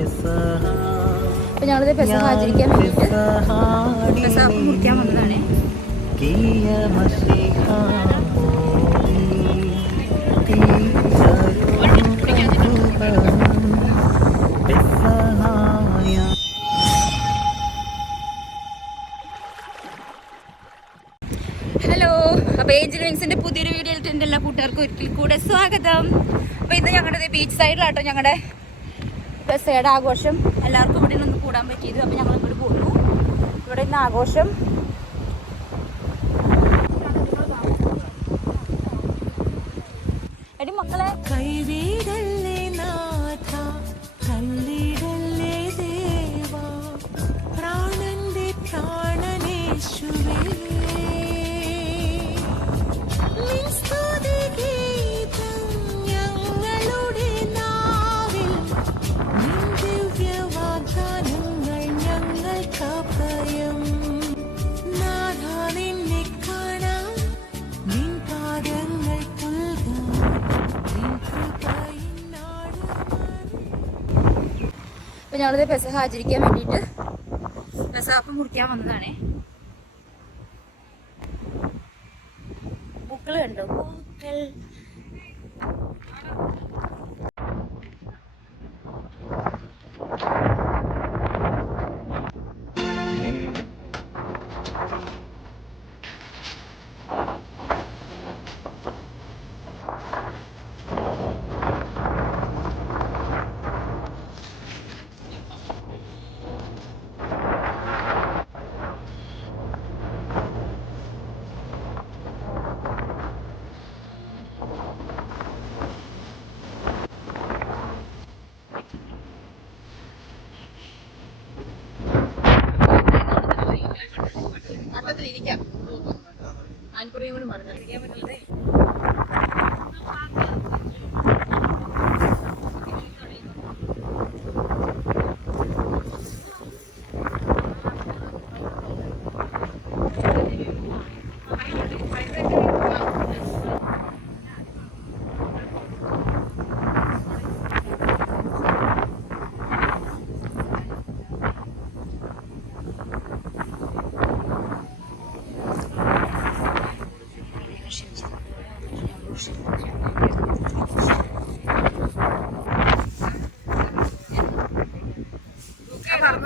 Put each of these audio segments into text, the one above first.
അപ്പൊ ഞങ്ങളിത് പെസഹ ആചരിക്കാൻ വേണ്ടിയിട്ട് പെസഹ മുറിക്കാൻ വന്നതാണ്. ഹലോ അപ്പോൾ ഏഞ്ചൽ വിങ്സിന്റെ പുതിയൊരു വീഡിയോ എന്റെ എല്ലാ കൂട്ടുകാർക്കും ഒരിക്കൽ കൂടെ സ്വാഗതം. അപ്പോൾ ഇന്ന് ഞങ്ങളുടെ ബീച്ച് സൈഡിലാട്ടോ ഞങ്ങളുടെ പെസയുടെ ആഘോഷം എല്ലാവർക്കും ഇവിടെ നിന്ന് കൂടാൻ പറ്റിയത്. അപ്പോൾ ഞങ്ങൾ ഇങ്ങോട്ട് പോകുന്നു ഇവിടെ ഇന്ന് ആഘോഷം എടി മക്കളെ. കൈവിടല്ലേ അപ്പോൾ ഞങ്ങളിത് പെസഹ ആചരിക്കാൻ വേണ്ടിയിട്ട് പെസഹ അപ്പം മുറിക്കാൻ വന്നതാണേ. പൂക്കൾ കണ്ടോ? കുറേ കൂടി മറന്നു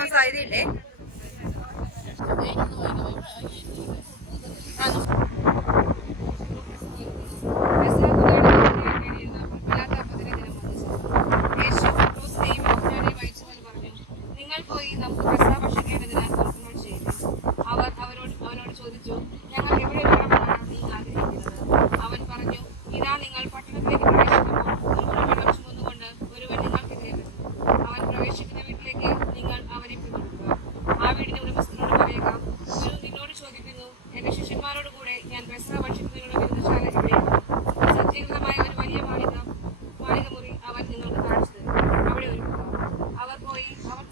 പറഞ്ഞു സാധ്യതയുണ്ടേ.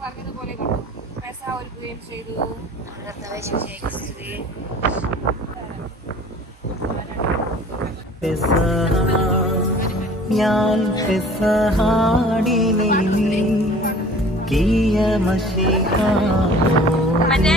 പറഞ്ഞതുപോലെ കണ്ടു. പെസഹ ഒരുക്കുകയും ചെയ്തു. ഞാൻ പെസഹാടിനെ കീയ മറ്റേ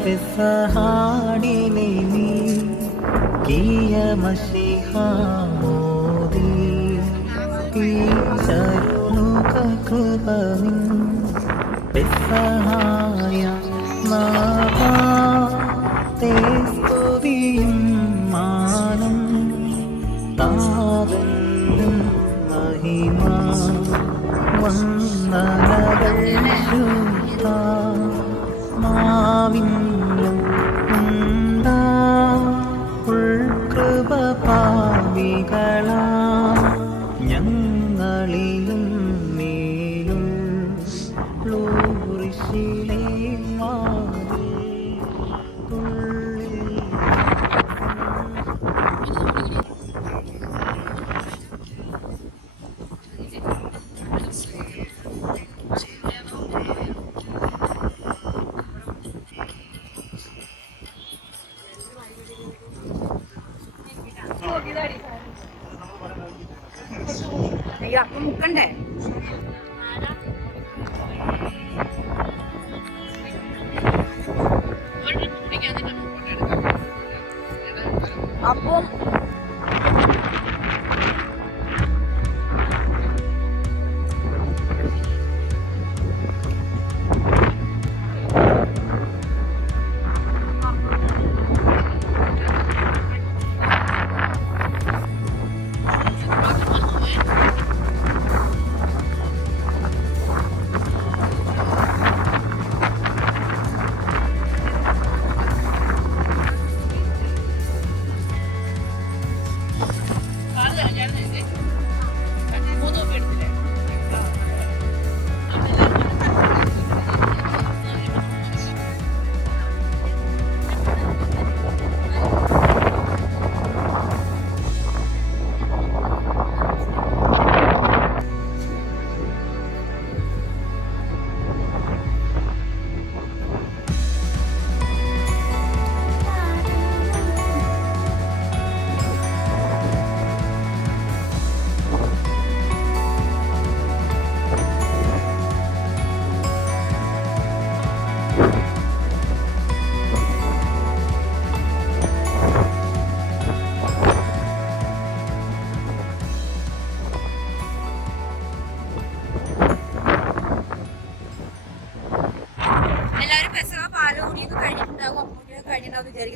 ഞാൻ പെസഹാടിനെ നീ കീയ മഷിഹാമോദി ഈ ചരുക കൃപ നിൻ പെസഹായ തേ സ്തുതിയും പാപികളാ. അയ്യോ മുക്കണ്ടേ? അപ്പം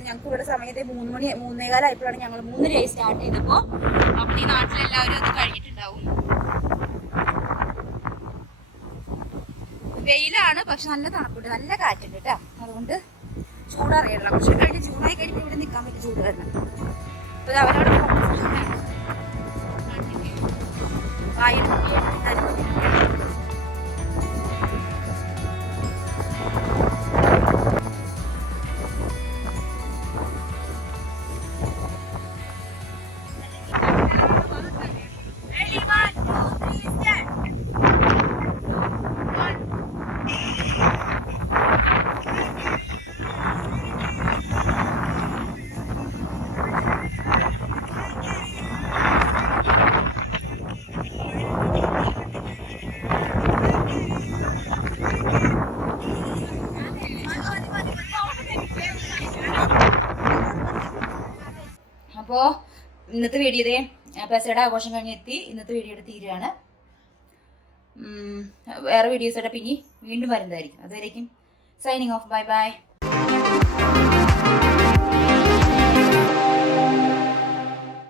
ഞങ്ങൾക്ക് ഇവിടെ സമയത്ത് മൂന്ന് മണി മൂന്നേകാലായപ്പോഴാണ് ഞങ്ങൾ മൂന്നരയായി സ്റ്റാർട്ട് ചെയ്തപ്പോൾ അപ്പോൾ ഈ നാട്ടിലെല്ലാവരും അത് കഴിഞ്ഞിട്ടുണ്ടാവും. വെയിലാണ് പക്ഷെ നല്ല തണുപ്പുണ്ട് നല്ല കാറ്റുണ്ട് കേട്ടോ അതുകൊണ്ട് ചൂടറിയല്ല പക്ഷെ കഴിഞ്ഞ് ചൂടായി കഴിഞ്ഞപ്പോൾ ഇവിടെ നിൽക്കാൻ പറ്റും ചൂട് തന്നെ അപ്പോൾ അവരോട് വായു അപ്പോൾ ഇന്നത്തെ വീഡിയോ ഇതേ പെസയുടെ ആഘോഷം കഴിഞ്ഞെത്തി ഇന്നത്തെ വീഡിയോയുടെ തീരുകയാണ് വേറെ വേറെ ആയിട്ട് പിന്നെ വീണ്ടും വരുന്നതായിരിക്കും. അതുവരേക്കും സൈനിങ് ഓഫ് ബൈ ബൈ